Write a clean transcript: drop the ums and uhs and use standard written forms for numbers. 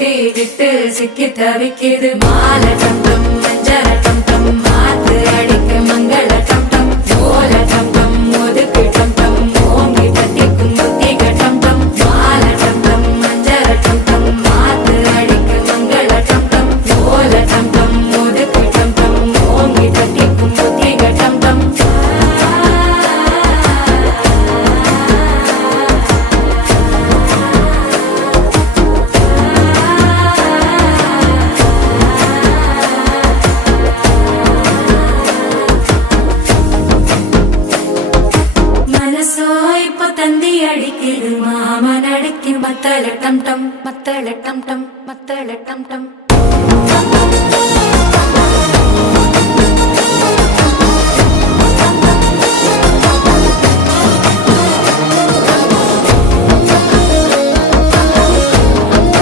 விட்டு சிக்கி தவிக்கிது மால டம் டம் மஞ்சள டம் டம் மாத்து அடிக்க மங்கள டம் டம் ஓல டம் டம் ஒதுக்கு டம் டம் ஓங்கி தட்டிக்கும் புத்திக டம் டம் மால டம் டம் மஞ்சள டம் டம் மாத்து அடிக்க மங்கள டம் டம் ஓல டம் டம் ஒதுக்கு டம் டம் ஓங்கி தட்டிக்கும் புத்திக டம் டம் தந்தி அடிக்குது மாமன் அடிக்கு மத்தள டம் டம் மத்தள டம் டம் மத்தள டம் டம்